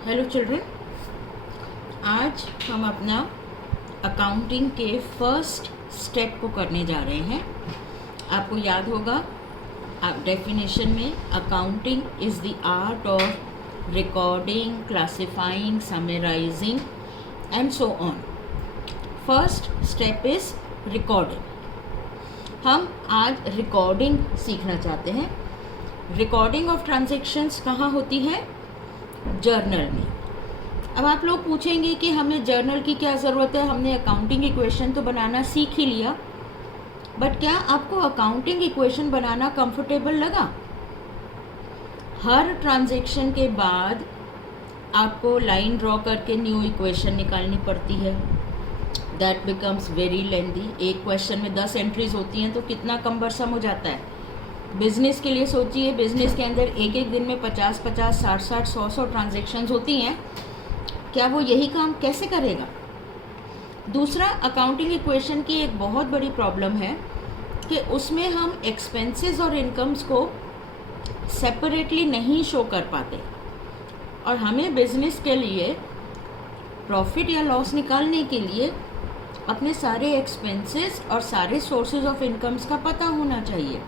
Hello children, आज हम अपना अकाउंटिंग के फर्स्ट स्टेप को करने जा रहे हैं। आपको याद होगा डेफिनेशन में accounting is the art of recording, classifying, summarising and so on. First step is recording. हम आज रिकॉर्डिंग सीखना चाहते हैं। रिकॉर्डिंग ऑफ ट्रांजैक्शंस कहाँ होती है? जर्नल में। अब आप लोग पूछेंगे कि हमें जर्नल की क्या ज़रूरत है, हमने अकाउंटिंग इक्वेशन तो बनाना सीख ही लिया, बट क्या आपको अकाउंटिंग इक्वेशन बनाना कंफर्टेबल लगा? हर ट्रांजैक्शन के बाद आपको लाइन ड्रॉ करके न्यू इक्वेशन निकालनी पड़ती है। That becomes very lengthy. एक क्वेश्चन में 10 एंट्रीज होती हैं तो कितना कम्बरसम हो जाता है। बिज़नेस के लिए सोचिए, बिज़नेस के अंदर एक एक दिन में 50-50, 60-60, 100-100 ट्रांजैक्शंस होती हैं। क्या वो यही काम कैसे करेगा? दूसरा, अकाउंटिंग इक्वेशन की एक बहुत बड़ी प्रॉब्लम है कि उसमें हम एक्सपेंसेस और इनकम्स को सेपरेटली नहीं शो कर पाते, और हमें बिज़नेस के लिए प्रॉफिट या लॉस निकालने के लिए अपने सारे एक्सपेंसेस और सारे सोर्सेज ऑफ इनकम्स का पता होना चाहिए।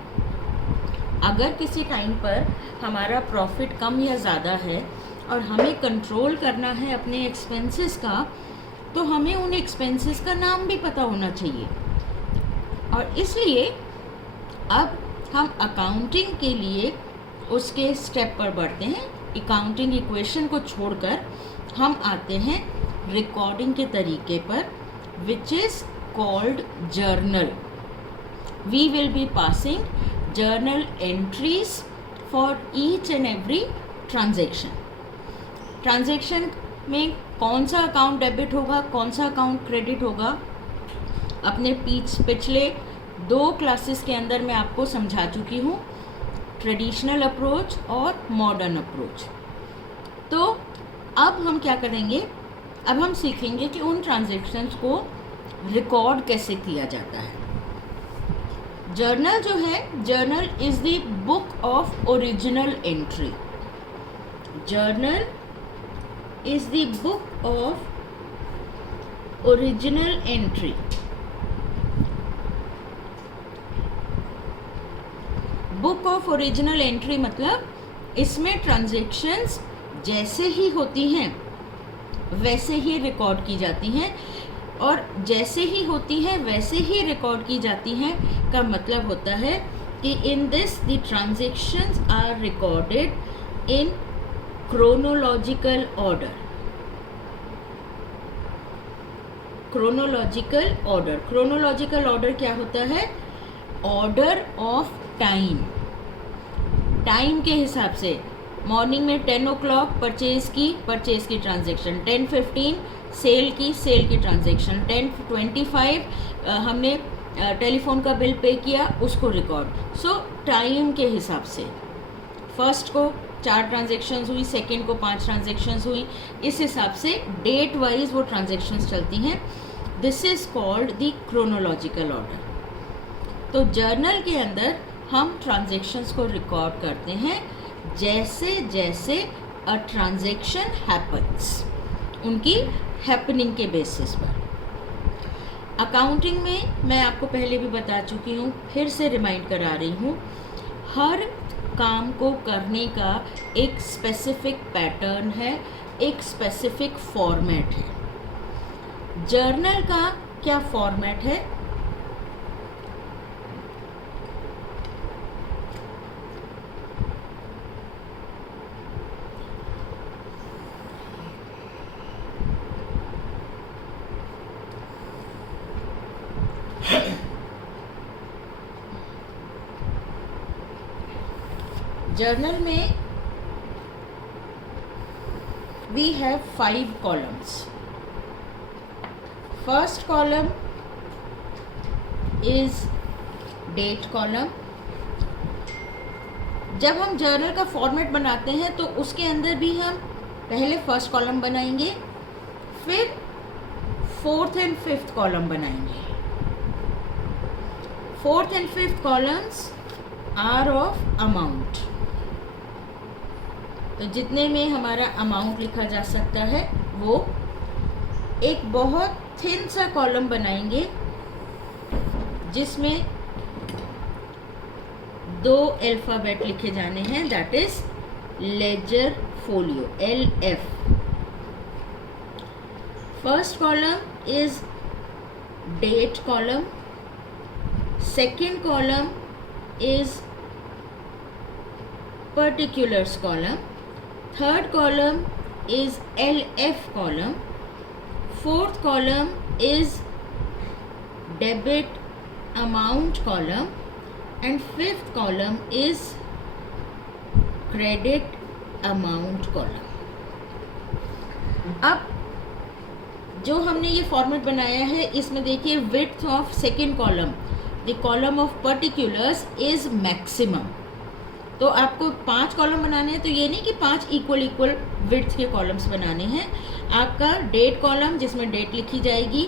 अगर किसी टाइम पर हमारा प्रॉफिट कम या ज़्यादा है और हमें कंट्रोल करना है अपने एक्सपेंसेस का, तो हमें उन एक्सपेंसेस का नाम भी पता होना चाहिए। और इसलिए अब हम अकाउंटिंग के लिए उसके स्टेप पर बढ़ते हैं। अकाउंटिंग इक्वेशन को छोड़कर हम आते हैं रिकॉर्डिंग के तरीके पर, which is called journal. We will be passing journal entries for each and every transaction में कौन सा अकाउंट डेबिट होगा, कौन सा अकाउंट क्रेडिट होगा, अपने पिछले 2 क्लासेस के अंदर मैं आपको समझा चुकी हूँ, ट्रेडिशनल अप्रोच और मॉडर्न अप्रोच। तो अब हम क्या करेंगे? अब हम सीखेंगे कि उन ट्रांजैक्शंस को रिकॉर्ड कैसे किया जाता है। जर्नल जो है, journal is the book of original entry. Journal is the book of original entry. Book of original entry मतलब इसमें ट्रांजैक्शंस जैसे ही होती हैं वैसे ही रिकॉर्ड की जाती हैं, और जैसे ही होती है वैसे ही रिकॉर्ड की जाती हैं का मतलब होता है कि in this the transactions are recorded in chronological order. Chronological order, chronological order क्या होता है? Order of time. टाइम के हिसाब से मॉर्निंग में 10 o'clock परचेज की ट्रांजैक्शन, 10:15 सेल की ट्रांजैक्शन, 10:25 हमने टेलीफोन का बिल पे किया, उसको रिकॉर्ड। सो टाइम के हिसाब से फर्स्ट को 4 ट्रांजैक्शंस हुई, सेकंड को 5 ट्रांजैक्शंस हुई, इस हिसाब से डेट वाइज वो ट्रांजैक्शंस चलती हैं। This is called the chronological order. तो जर्नल के अंदर हम ट्रांजैक्शंस को रिकॉर्ड करते हैं जैसे जैसे अ ट्रांजैक्शन हैपन्स, उनकी हैपनिंग के बेसिस पर। अकाउंटिंग में मैं आपको पहले भी बता चुकी हूँ, फिर से रिमाइंड करा रही हूँ, हर काम को करने का एक स्पेसिफिक पैटर्न है, एक स्पेसिफिक फॉर्मेट है। जर्नल का क्या फॉर्मेट है? जर्नल में we have 5 columns. First column is date column. जब हम जर्नल का फॉर्मेट बनाते हैं तो उसके अंदर भी हम पहले फर्स्ट कॉलम बनाएंगे, फिर 4th and 5th कॉलम बनाएंगे। 4th and 5th columns are of amount। तो जितने में हमारा अमाउंट लिखा जा सकता है वो एक बहुत थिन सा कॉलम बनाएंगे जिसमें 2 अल्फ़ाबेट लिखे जाने हैं, that is ledger folio, LF. First column is date column, second column is particulars column, third column is LF column, fourth column is debit amount column, and fifth column is credit amount column. अब जो हमने ये format बनाया है इसमें देखिए width of second column, the column of particulars is maximum. तो आपको 5 कॉलम बनाने हैं, तो ये नहीं कि 5 इक्वल विड्थ के कॉलम्स बनाने हैं. आपका डेट कॉलम जिसमें डेट लिखी जाएगी,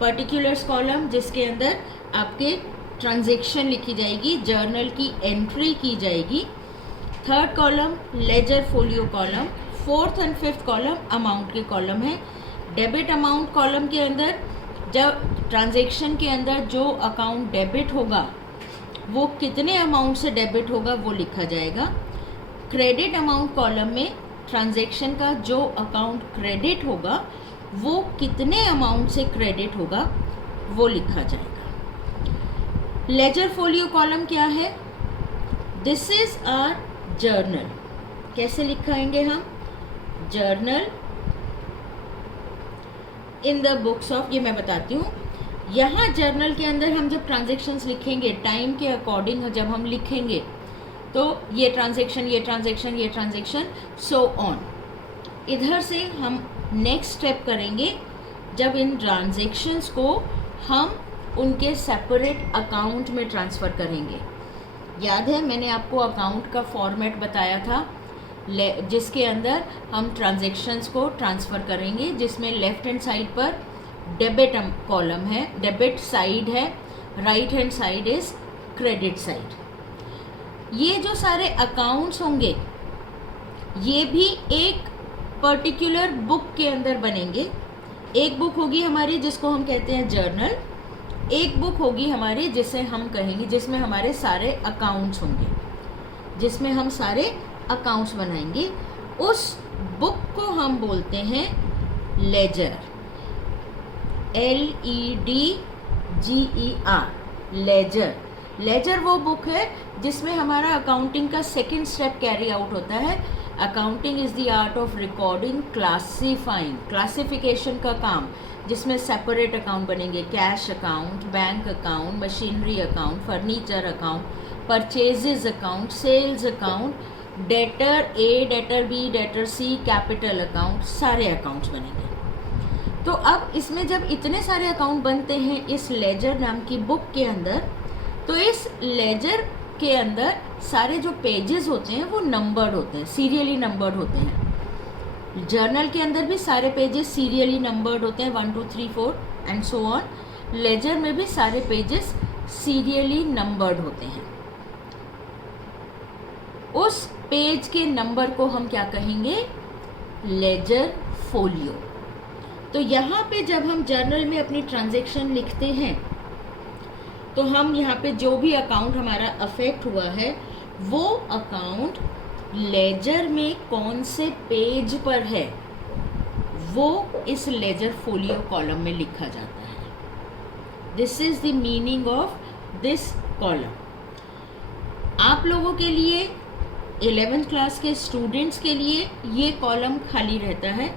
पर्टिकुलर्स कॉलम जिसके अंदर आपके ट्रांजैक्शन लिखी जाएगी, जर्नल की एंट्री की जाएगी, third column ledger folio column, fourth and fifth column amount के कॉलम है. डेबिट अमाउंट कॉलम के अंदर जब ट्रांजैक्शन के अंदर जो अकाउंट डेबिट होगा वो कितने अमाउंट से डेबिट होगा वो लिखा जाएगा. क्रेडिट अमाउंट कॉलम में ट्रांजैक्शन का जो अकाउंट क्रेडिट होगा वो कितने अमाउंट से क्रेडिट होगा वो लिखा जाएगा. लेजर फोलियो कॉलम क्या है? This is our journal. कैसे लिखाएंगे हम? Journal in the books of, ये मैं बताती हूँ. यहाँ जर्नल के अंदर हम जब ट्रांजैक्शंस लिखेंगे टाइम के अकॉर्डिंग जब हम लिखेंगे तो ये ट्रांजैक्शन, ये ट्रांजैक्शन, ये ट्रांजैक्शन, सो ऑन. इधर से हम नेक्स्ट स्टेप करेंगे जब इन ट्रांजैक्शंस को हम उनके सेपरेट अकाउंट में ट्रांसफ़र करेंगे. याद है मैंने आपको अकाउंट का फॉर्मेट बताया था जिसके अंदर हम ट्रांजैक्शंस को ट्रांसफ़र करेंगे, जिसमें लेफ़्ट हैंड साइड पर डेबिट कॉलम है, डेबिट साइड है, right hand side is credit side. ये जो सारे अकाउंट्स होंगे ये भी एक पर्टिकुलर बुक के अंदर बनेंगे. एक बुक होगी हमारी जिसको हम कहते हैं जर्नल, एक बुक होगी हमारी जिसे हम कहेंगे जिसमें हमारे सारे अकाउंट्स होंगे, जिसमें हम सारे अकाउंट्स बनाएंगे. उस बुक को हम बोलते हैं लेजर, LEDGER, लेजर. लेजर वो बुक है जिसमें हमारा अकाउंटिंग का सेकंड स्टेप कैरी आउट होता है. Accounting is the art of recording, classifying, classification का काम, जिसमें सेपरेट अकाउंट बनेंगे, cash account, bank account, machinery account, furniture account, purchases account, sales account, debtor A, debtor B, debtor C, capital account, सारे accounts बनेंगे. तो अब इसमें जब इतने सारे अकाउंट बनते हैं इस लेजर नाम की बुक के अंदर, तो इस लेजर के अंदर सारे जो पेजेस होते हैं वो नंबर्ड होते हैं, सीरियली नंबर्ड होते हैं. जर्नल के अंदर भी सारे पेजेस सीरियली नंबर्ड होते हैं, 1 2 3 4 एंड सो ऑन. लेजर में भी सारे पेजेस सीरियली नंबर्ड होते हैं. उस पेज के नंबर को हम क्या कहेंगे? Ledger folio. तो यहाँ पे जब हम जर्नल में अपनी ट्रांजैक्शन लिखते हैं तो हम यहाँ पे जो भी अकाउंट हमारा अफेक्ट हुआ है वो अकाउंट लेजर में कौन से पेज पर है वो इस लेजर फोलियो कॉलम में लिखा जाता है. This is the meaning of this column. आप लोगों के लिए 11th क्लास के स्टूडेंट्स के लिए ये कॉलम खाली रहता है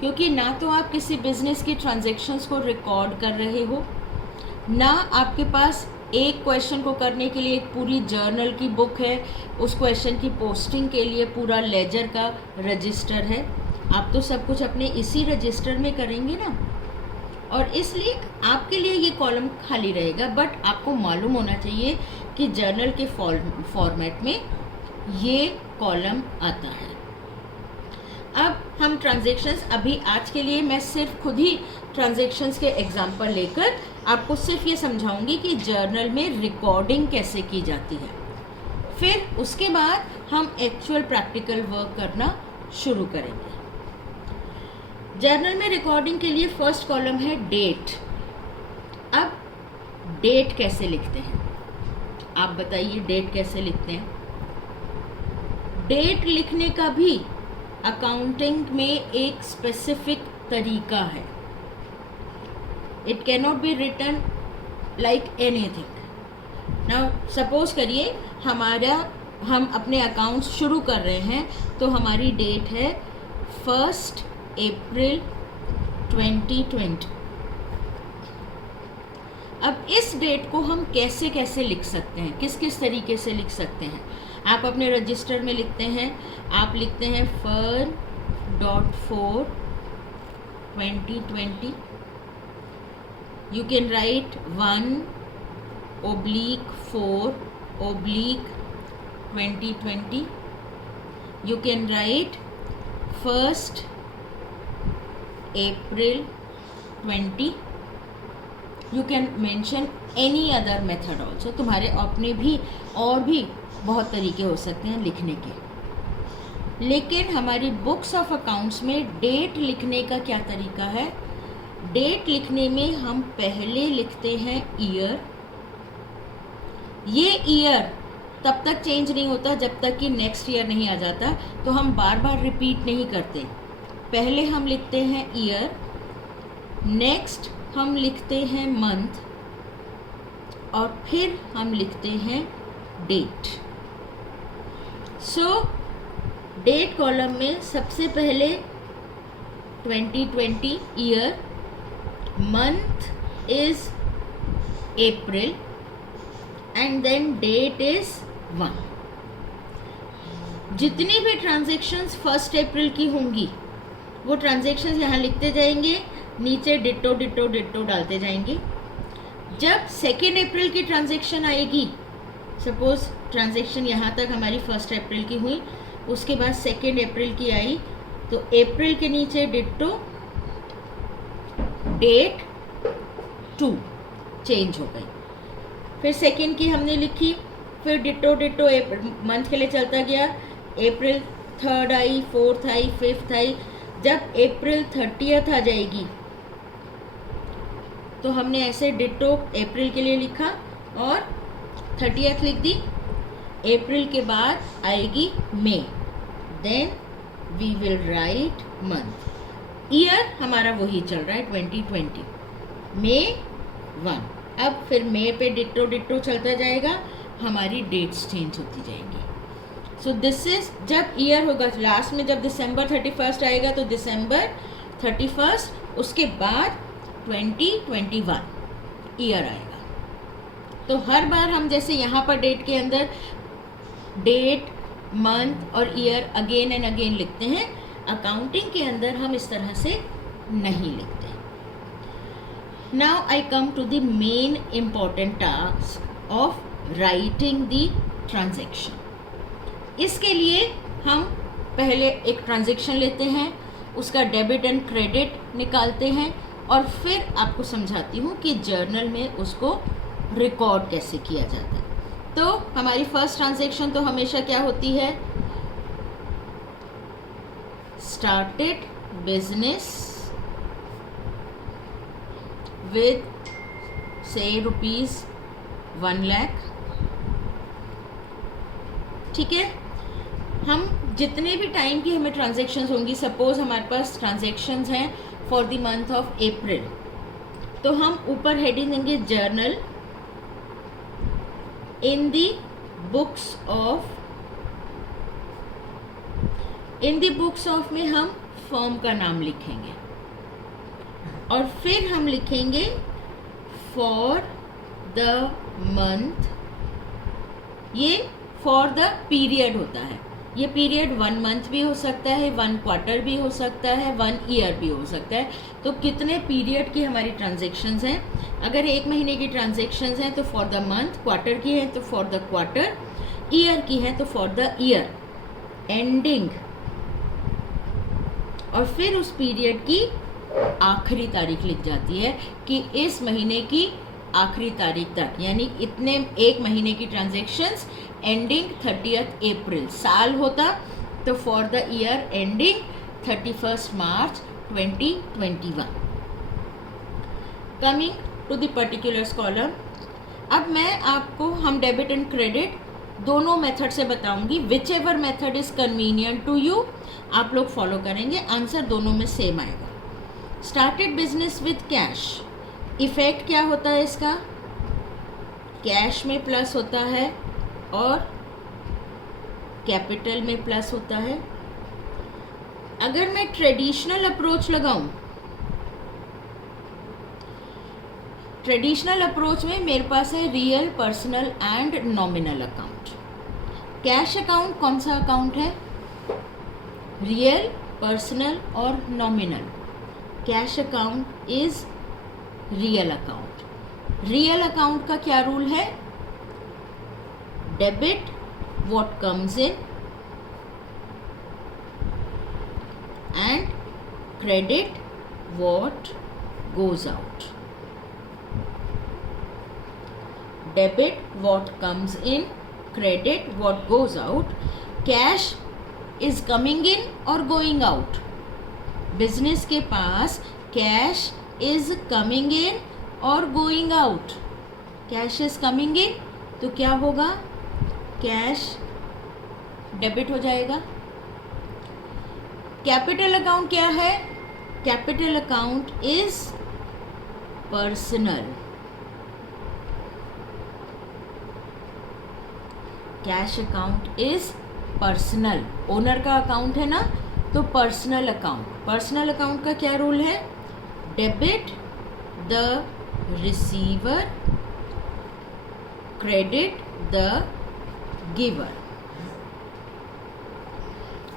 क्योंकि ना तो आप किसी बिजनेस की ट्रांजैक्शंस को रिकॉर्ड कर रहे हो, ना आपके पास एक क्वेश्चन को करने के लिए एक पूरी जर्नल की बुक है, उस क्वेश्चन की पोस्टिंग के लिए पूरा लेजर का रजिस्टर है. आप तो सब कुछ अपने इसी रजिस्टर में करेंगे ना, और इसलिए आपके लिए ये कॉलम खाली रहेगा. बट आपको मालूम होना चाहिए कि जर्नल के फॉर्मेट में ये कॉलम आता है. अब हम ट्रांजैक्शंस, अभी आज के लिए मैं सिर्फ खुद ही ट्रांजैक्शंस के एग्जांपल लेकर आपको सिर्फ ये समझाऊंगी कि जर्नल में रिकॉर्डिंग कैसे की जाती है. फिर उसके बाद हम एक्चुअल प्रैक्टिकल वर्क करना शुरू करेंगे। जर्नल में रिकॉर्डिंग के लिए फर्स्ट कॉलम है डेट। अब डेट कैसे लिखते हैं, आप बताइए डेट कैसे लिखते हैं? डेट लिखने का भी अकाउंटिंग में एक स्पेसिफिक तरीका है। It can not be written like anything. Now suppose करिए हम अपने अकाउंट्स शुरू कर रहे हैं, तो हमारी डेट है 1 अप्रैल 2020। अब इस डेट को हम कैसे कैसे लिख सकते हैं, किस किस तरीके से लिख सकते हैं? आप अपने रजिस्टर में लिखते हैं, आप लिखते हैं 1.4/2020। You can write 1/4/2020। You can write 1 April 20। You can mention any other method also. तुम्हारे अपने भी और भी बहुत तरीके हो सकते हैं लिखने के, लेकिन हमारी बुक्स ऑफ अकाउंट्स में डेट लिखने का क्या तरीका है? डेट लिखने में हम पहले लिखते हैं ईयर। ये ईयर तब तक चेंज नहीं होता जब तक कि नेक्स्ट ईयर नहीं आ जाता, तो हम बार बार रिपीट नहीं करते। पहले हम लिखते हैं ईयर, नेक्स्ट हम लिखते हैं मंथ, और फिर हम लिखते हैं डेट। सो डेट कॉलम में सबसे पहले 2020 year, month is April, and then date is 1। जितनी भी ट्रांजैक्शंस 1 अप्रैल की होंगी वो ट्रांजैक्शंस यहाँ लिखते जाएंगे, नीचे डिट्टो डिट्टो डिट्टो डालते जाएंगे। जब 2 अप्रैल की ट्रांजैक्शन आएगी, सपोज ट्रांजैक्शन यहाँ तक हमारी 1 अप्रैल की हुई, उसके बाद 2 अप्रैल की आई, तो अप्रैल के नीचे डिट्टो डेट 2 चेंज हो गई। फिर सेकेंड की हमने लिखी, फिर डिट्टो डिट्टो मंथ के लिए चलता गया, अप्रैल 3rd आई, 4th आई, 5th आई। जब अप्रैल 30th आ जाएगी तो हमने ऐसे डिट्टो अप्रैल के लिए लिखा और 30th लिख दी। अप्रैल के बाद आएगी मई, then we will write month. Year हमारा वही चल रहा है 2020, मई 1। अब फिर मई पे डिट्टो डिट्टो चलता जाएगा, हमारी डेट्स चेंज होती जाएंगी। सो दिस इज, जब ईयर होगा लास्ट में, जब दिसंबर 31 आएगा तो दिसंबर 31, उसके बाद 2021 ईयर आएगा। तो हर बार हम जैसे यहाँ पर डेट के अंदर डेट, मंथ और ईयर अगेन एंड अगेन लिखते हैं, अकाउंटिंग के अंदर हम इस तरह से नहीं लिखते। Now I come to the main important task of writing the transaction. इसके लिए हम पहले एक ट्रांजैक्शन लेते हैं, उसका डेबिट एंड क्रेडिट निकालते हैं, और फिर आपको समझाती हूँ कि जर्नल में उसको रिकॉर्ड कैसे किया जाता है। तो हमारी फर्स्ट ट्रांजैक्शन तो हमेशा क्या होती है? स्टार्टेड बिजनेस विद से ₹1 लाख। ठीक है, हम जितने भी टाइम की हमें ट्रांजैक्शंस होंगी, सपोज हमारे पास ट्रांजैक्शंस हैं for the month of April, तो हम ऊपर हेडिंग देंगे journal, in the books of में हम फर्म का नाम लिखेंगे, और फिर हम लिखेंगे फॉर द मंथ। ये फॉर द पीरियड होता है, ये पीरियड 1 मंथ भी हो सकता है, 1 क्वार्टर भी हो सकता है, 1 ईयर भी हो सकता है। तो कितने पीरियड की हमारी ट्रांजैक्शंस हैं? अगर 1 महीने की ट्रांजैक्शंस हैं तो फॉर द मंथ, क्वार्टर की है तो फॉर द क्वार्टर, ईयर की है तो फॉर द ईयर एंडिंग, और फिर उस पीरियड की आखिरी तारीख लिख जाती है कि इस महीने की आखिरी तारीख तक, यानी इतने एक महीने की ट्रांजेक्शन्स एंडिंग 30th अप्रैल। साल होता तो for the year ending 31st March 2021। Coming to the particulars column, अब मैं आपको हम डेबिट एंड क्रेडिट दोनों मेथड से बताऊंगी। Whichever method is convenient to you आप लोग फॉलो करेंगे, आंसर दोनों में सेम आएगा। Started business with cash, effect क्या होता है इसका? कैश में प्लस होता है और कैपिटल में प्लस होता है। अगर मैं ट्रेडिशनल अप्रोच लगाऊं, ट्रेडिशनल अप्रोच में मेरे पास है real, personal and nominal account. Cash account कौन सा अकाउंट है? रियल, पर्सनल और nominal. Cash account is real account. Real account का क्या रूल है? Debit what comes in and credit what goes out. Debit what comes in, credit what goes out. Cash is coming in और going out. Business के पास cash is coming in और going out. Cash is coming in तो क्या होगा? Cash debit हो जाएगा। Capital account क्या है? Capital account is personal. Cash account is personal, owner का अकाउंट है ना, तो पर्सनल अकाउंट। पर्सनल अकाउंट का क्या रूल है? Debit the receiver, credit the giver.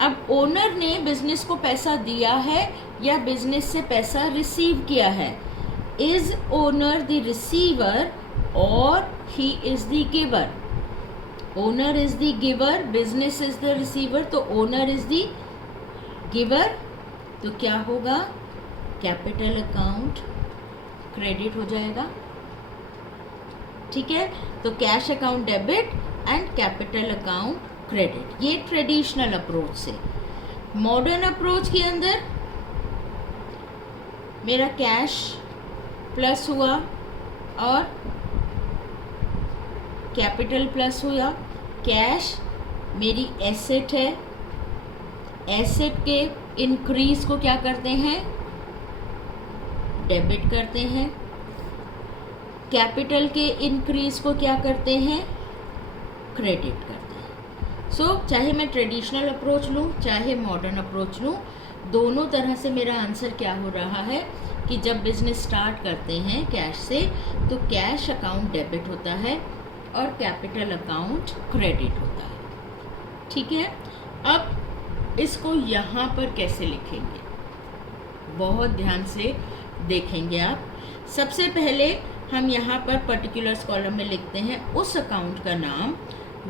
अब ओनर ने बिजनेस को पैसा दिया है या बिजनेस से पैसा रिसीव किया है? इज ओनर द रिसीवर और he is the giver? Owner is the giver, business is the receiver, तो ओनर इज द गिवर, तो क्या होगा? कैपिटल अकाउंट क्रेडिट हो जाएगा। ठीक है, तो cash account debit and capital account credit. ये ट्रेडिशनल अप्रोच से। मॉडर्न अप्रोच के अंदर मेरा कैश प्लस हुआ और कैपिटल प्लस हुआ। कैश मेरी एसेट है, एसेट के इंक्रीज को क्या करते हैं? डेबिट करते हैं। कैपिटल के इंक्रीज को क्या करते हैं? क्रेडिट करते हैं। सो चाहे मैं ट्रेडिशनल अप्रोच लूँ चाहे मॉडर्न अप्रोच लूँ, दोनों तरह से मेरा आंसर क्या हो रहा है कि जब बिजनेस स्टार्ट करते हैं कैश से तो कैश अकाउंट डेबिट होता है और कैपिटल अकाउंट क्रेडिट होता है। ठीक है, अब इसको यहाँ पर कैसे लिखेंगे? बहुत ध्यान से देखेंगे आप। सबसे पहले हम यहाँ पर पर्टिकुलर्स कॉलम में लिखते हैं उस अकाउंट का नाम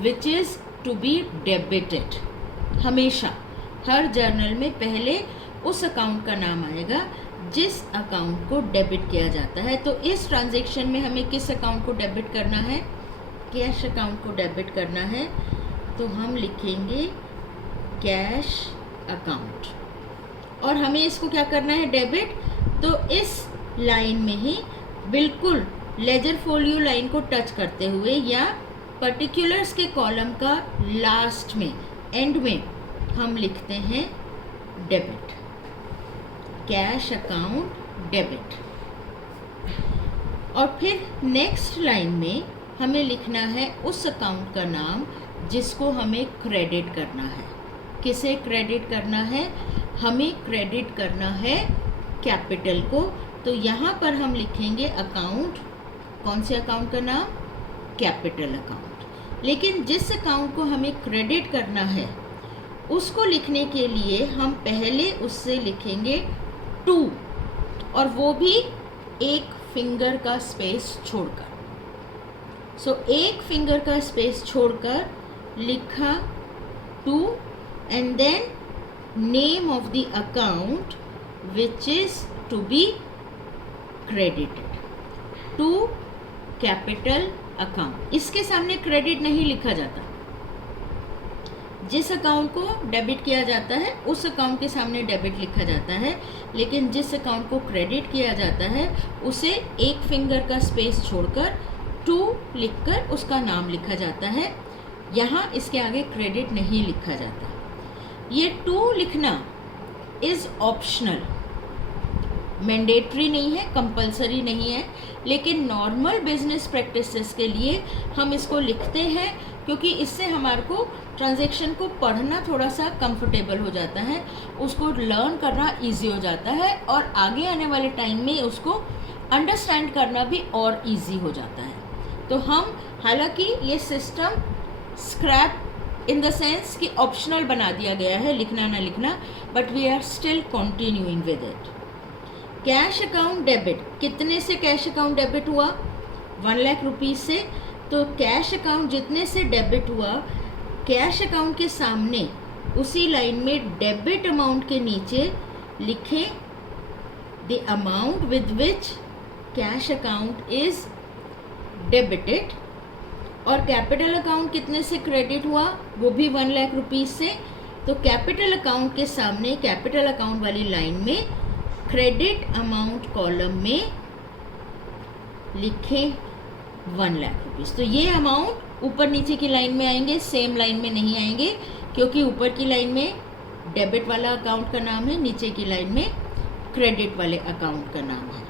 which is to be debited. हमेशा हर जर्नल में पहले उस अकाउंट का नाम आएगा जिस अकाउंट को डेबिट किया जाता है। तो इस ट्रांजैक्शन में हमें किस अकाउंट को डेबिट करना है? कैश अकाउंट को डेबिट करना है, तो हम लिखेंगे कैश अकाउंट। और हमें इसको क्या करना है? डेबिट। तो इस लाइन में ही बिल्कुल लेजर फोलियो लाइन को टच करते हुए या पर्टिकुलर्स के कॉलम का लास्ट में, एंड में हम लिखते हैं डेबिट, कैश अकाउंट डेबिट। और फिर नेक्स्ट लाइन में हमें लिखना है उस अकाउंट का नाम जिसको हमें क्रेडिट करना है। किसे क्रेडिट करना है? हमें क्रेडिट करना है कैपिटल को। तो यहाँ पर हम लिखेंगे अकाउंट, कौन से अकाउंट का नाम? Capital account. लेकिन जिस अकाउंट को हमें क्रेडिट करना है उसको लिखने के लिए हम पहले उससे लिखेंगे टू, और वो भी एक फिंगर का स्पेस छोड़कर। सो एक फिंगर का स्पेस छोड़कर लिखा to and then name of the account which is to be credited। To capital account, इसके सामने क्रेडिट नहीं लिखा जाता। जिस अकाउंट को डेबिट किया जाता है उस अकाउंट के सामने डेबिट लिखा जाता है, लेकिन जिस अकाउंट को क्रेडिट किया जाता है उसे एक फिंगर का स्पेस छोड़कर 2 लिखकर उसका नाम लिखा जाता है। यहाँ इसके आगे क्रेडिट नहीं लिखा जाता। ये 2 लिखना इज़ ऑप्शनल, मैंडेटरी नहीं है, कंपलसरी नहीं है, लेकिन नॉर्मल बिजनेस प्रैक्टिसेस के लिए हम इसको लिखते हैं क्योंकि इससे हमारे को ट्रांजैक्शन को पढ़ना थोड़ा सा कंफर्टेबल हो जाता है, उसको लर्न करना इजी हो जाता है और आगे आने वाले टाइम में उसको अंडरस्टैंड करना भी और इजी हो जाता है। तो हम, हालांकि ये system scrap in the sense कि ऑप्शनल बना दिया गया है लिखना ना लिखना, but we are still continuing with it. Cash account debit, कितने से कैश अकाउंट डेबिट हुआ? 1 लाख रुपीज़ से। तो कैश अकाउंट जितने से डेबिट हुआ, कैश अकाउंट के सामने उसी लाइन में डेबिट अमाउंट के नीचे लिखें the amount with which cash account is debited. और कैपिटल अकाउंट कितने से क्रेडिट हुआ? वो भी 1 लाख रुपीज़ से। तो कैपिटल अकाउंट के सामने कैपिटल अकाउंट वाली लाइन में क्रेडिट अमाउंट कॉलम में लिखें 1 लाख रुपीज़। तो ये अमाउंट ऊपर नीचे की लाइन में आएंगे, सेम लाइन में नहीं आएंगे, क्योंकि ऊपर की लाइन में डेबिट वाला अकाउंट का नाम है, नीचे की लाइन में क्रेडिट वाले अकाउंट का नाम है।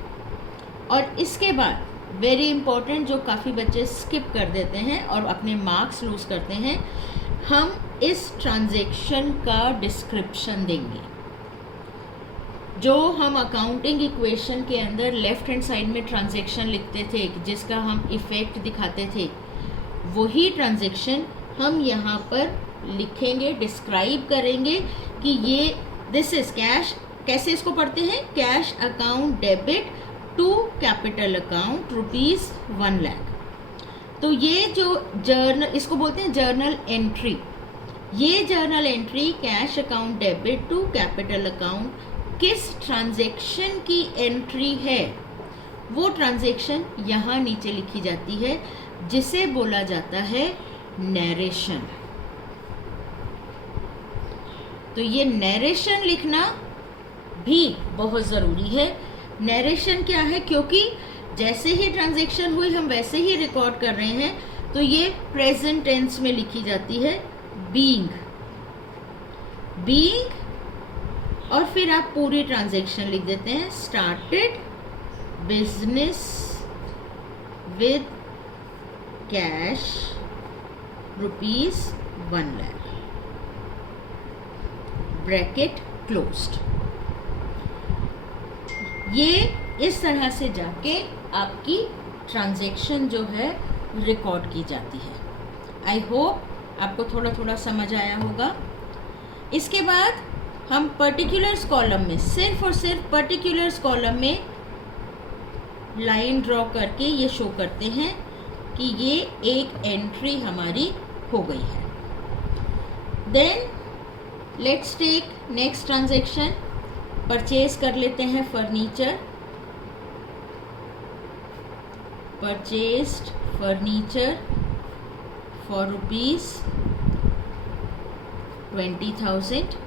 और इसके बाद वेरी इंपॉर्टेंट, जो काफ़ी बच्चे स्किप कर देते हैं और अपने मार्क्स लूज करते हैं, हम इस ट्रांजैक्शन का डिस्क्रिप्शन देंगे। जो हम अकाउंटिंग इक्वेशन के अंदर लेफ्ट हैंड साइड में ट्रांजैक्शन लिखते थे जिसका हम इफ़ेक्ट दिखाते थे, वही ट्रांजैक्शन हम यहाँ पर लिखेंगे, डिस्क्राइब करेंगे कि ये दिस इज़ कैश। कैसे इसको पढ़ते हैं? Cash account debit to capital account ₹1 lakh. तो ये जो जर्नल, इसको बोलते हैं जर्नल एंट्री। ये journal entry cash account debit to capital account किस ट्रांजैक्शन की एंट्री है, वो ट्रांजैक्शन यहाँ नीचे लिखी जाती है, जिसे बोला जाता है नैरेशन। तो ये नैरेशन लिखना भी बहुत ज़रूरी है। नैरेशन क्या है? क्योंकि जैसे ही ट्रांजैक्शन हुई हम वैसे ही रिकॉर्ड कर रहे हैं, तो ये प्रेजेंट टेंस में लिखी जाती है बीइंग। और फिर आप पूरी ट्रांजैक्शन लिख देते हैं, started business with cash ₹1 lakh, bracket closed. ये इस तरह से जाके आपकी ट्रांजैक्शन जो है रिकॉर्ड की जाती है। आई होप आपको थोड़ा थोड़ा समझ आया होगा। इसके बाद हम पर्टिकुलर्स कॉलम में, सिर्फ और सिर्फ पर्टिकुलर्स कॉलम में लाइन ड्रॉ करके ये शो करते हैं कि ये एक एंट्री हमारी हो गई है। Then let's take next transaction. Purchase कर लेते हैं फर्नीचर। Purchased furniture for ₹20,000।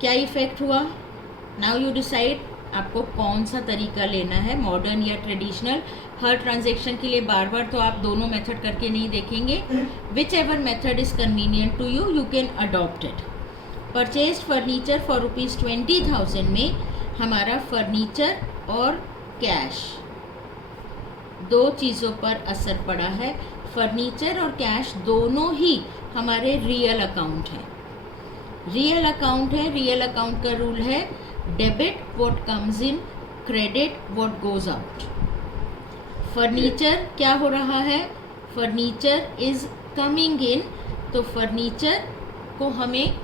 क्या इफेक्ट हुआ? नाउ यू डिसाइड आपको कौन सा तरीका लेना है, मॉडर्न या ट्रेडिशनल। हर ट्रांजैक्शन के लिए बार बार तो आप दोनों मेथड करके नहीं देखेंगे। Whichever method is convenient to you, you can adopt it. Purchase furniture for ₹20,000 में हमारा फर्नीचर और कैश दो चीज़ों पर असर पड़ा है। फर्नीचर और कैश दोनों ही हमारे रियल अकाउंट हैं। रियल अकाउंट है, रियल अकाउंट का रूल है debit what comes in, credit what goes out. Furniture क्या हो रहा है? फर्नीचर इज कमिंग इन, तो फर्नीचर को हमें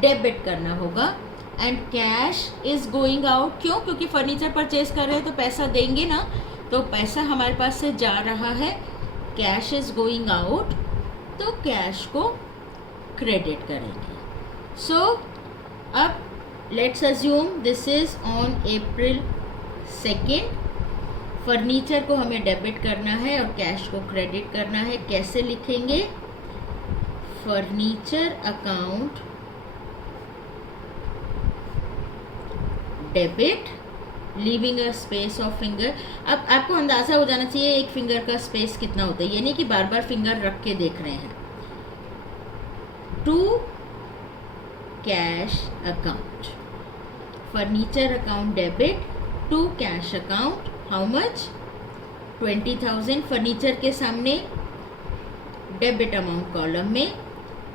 डेबिट करना होगा। And cash is going out. क्यों? क्योंकि फर्नीचर परचेज कर रहे हैं तो पैसा देंगे ना, तो पैसा हमारे पास से जा रहा है। कैश इज गोइंग आउट, तो कैश को क्रेडिट करेंगे। सो अब let's assume this is on April 2nd। Furniture को हमें डेबिट करना है और कैश को क्रेडिट करना है। कैसे लिखेंगे? Furniture account debit, leaving a space of finger. अब आपको अंदाज़ा हो जाना चाहिए एक फिंगर का स्पेस कितना होता है, यानी कि बार बार फिंगर रख के देख रहे हैं। To cash account, furniture account debit to cash account. How much? 20,000 furniture के सामने डेबिट अमाउंट कॉलम में,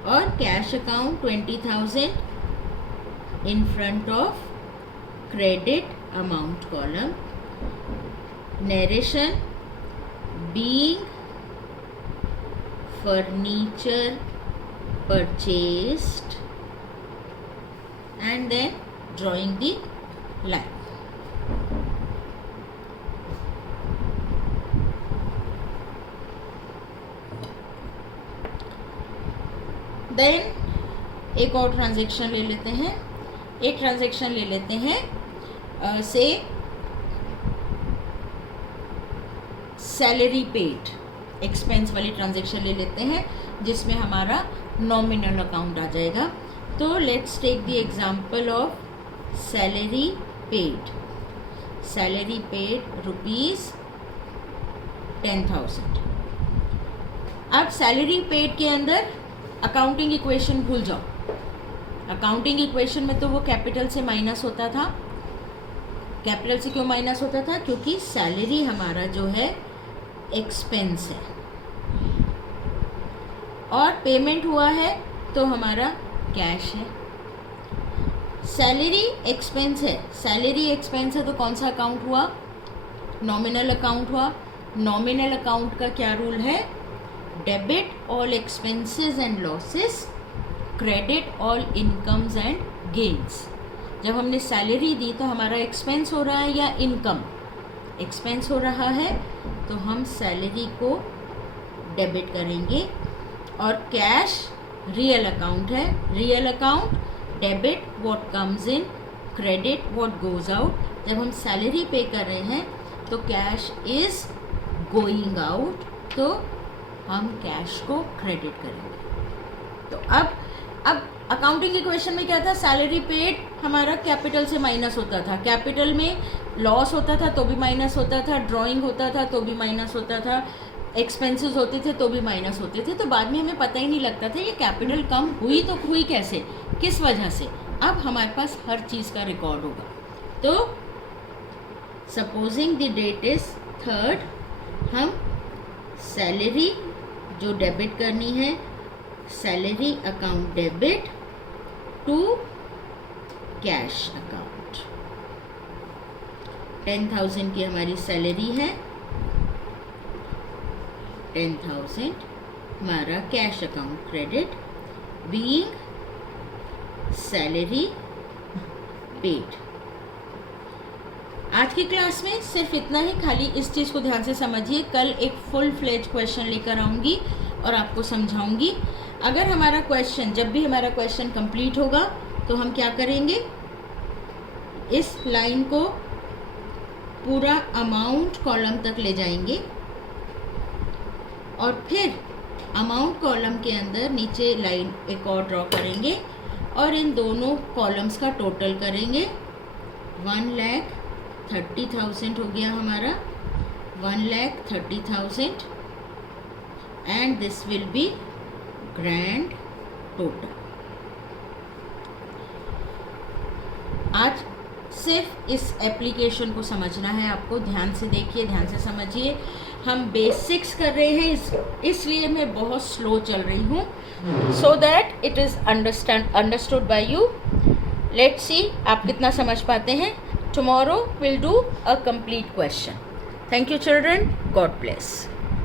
और cash account 20,000 in front of credit amount column. Narration being furniture purchased and then drawing the line. Then एक और transaction ले लेते हैं। एक ट्रांजेक्शन ले लेते हैं से सैलरी पेड, एक्सपेंस वाली ट्रांजेक्शन ले लेते हैं जिसमें हमारा नॉमिनल अकाउंट आ जाएगा। तो let's take the example of salary paid. Salary paid rupees 10,000। अब सैलरी पेड के अंदर अकाउंटिंग इक्वेशन भूल जाओ। अकाउंटिंग इक्वेशन में तो वो कैपिटल से माइनस होता था। कैपिटल से क्यों माइनस होता था? क्योंकि सैलरी हमारा जो है एक्सपेंस है और पेमेंट हुआ है तो हमारा कैश है। सैलरी एक्सपेंस है, सैलरी एक्सपेंस है तो कौन सा अकाउंट हुआ? नॉमिनल अकाउंट हुआ। नॉमिनल अकाउंट का क्या रूल है? Debit all expenses and losses, credit all incomes and gains. जब हमने सैलरी दी तो हमारा एक्सपेंस हो रहा है या इनकम? एक्सपेंस हो रहा है, तो हम सैलरी को डेबिट करेंगे। और कैश रियल अकाउंट है, real account debit what comes in, credit what goes out. जब हम सैलरी पे कर रहे हैं तो कैश इज गोइंग आउट, तो हम कैश को क्रेडिट करेंगे। तो अब अकाउंटिंग इक्वेशन में क्या था? सैलरी पेड हमारा कैपिटल से माइनस होता था। कैपिटल में लॉस होता था तो भी माइनस होता था, ड्राइंग होता था तो भी माइनस होता था, एक्सपेंसेस होते थे तो भी माइनस होते थे। तो बाद में हमें पता ही नहीं लगता था ये कैपिटल कम हुई तो हुई कैसे, किस वजह से। अब हमारे पास हर चीज़ का रिकॉर्ड होगा। तो supposing the date is 3rd, हम सैलरी जो डेबिट करनी है, salary account debit to cash account. 10,000 की हमारी सैलरी है, 10,000 हमारा cash account credit, being salary paid. आज की क्लास में सिर्फ इतना ही, खाली इस चीज़ को ध्यान से समझिए। कल एक फुल फ्लेज क्वेश्चन लेकर आऊँगी और आपको समझाऊंगी। अगर हमारा क्वेश्चन, जब भी हमारा क्वेश्चन कंप्लीट होगा तो हम क्या करेंगे, इस लाइन को पूरा अमाउंट कॉलम तक ले जाएंगे और फिर अमाउंट कॉलम के अंदर नीचे लाइन एक और ड्रॉ करेंगे और इन दोनों कॉलम्स का टोटल करेंगे। 1,30,000 हो गया हमारा, 1,30,000 and this will be grand total. आज सिर्फ इस एप्लीकेशन को समझना है आपको। ध्यान से देखिए, ध्यान से समझिए। हम बेसिक्स कर रहे हैं, इसलिए मैं बहुत स्लो चल रही हूँ, so that it is understood by you. Let's see आप कितना समझ पाते हैं। Tomorrow will do a complete question. Thank you children, God bless.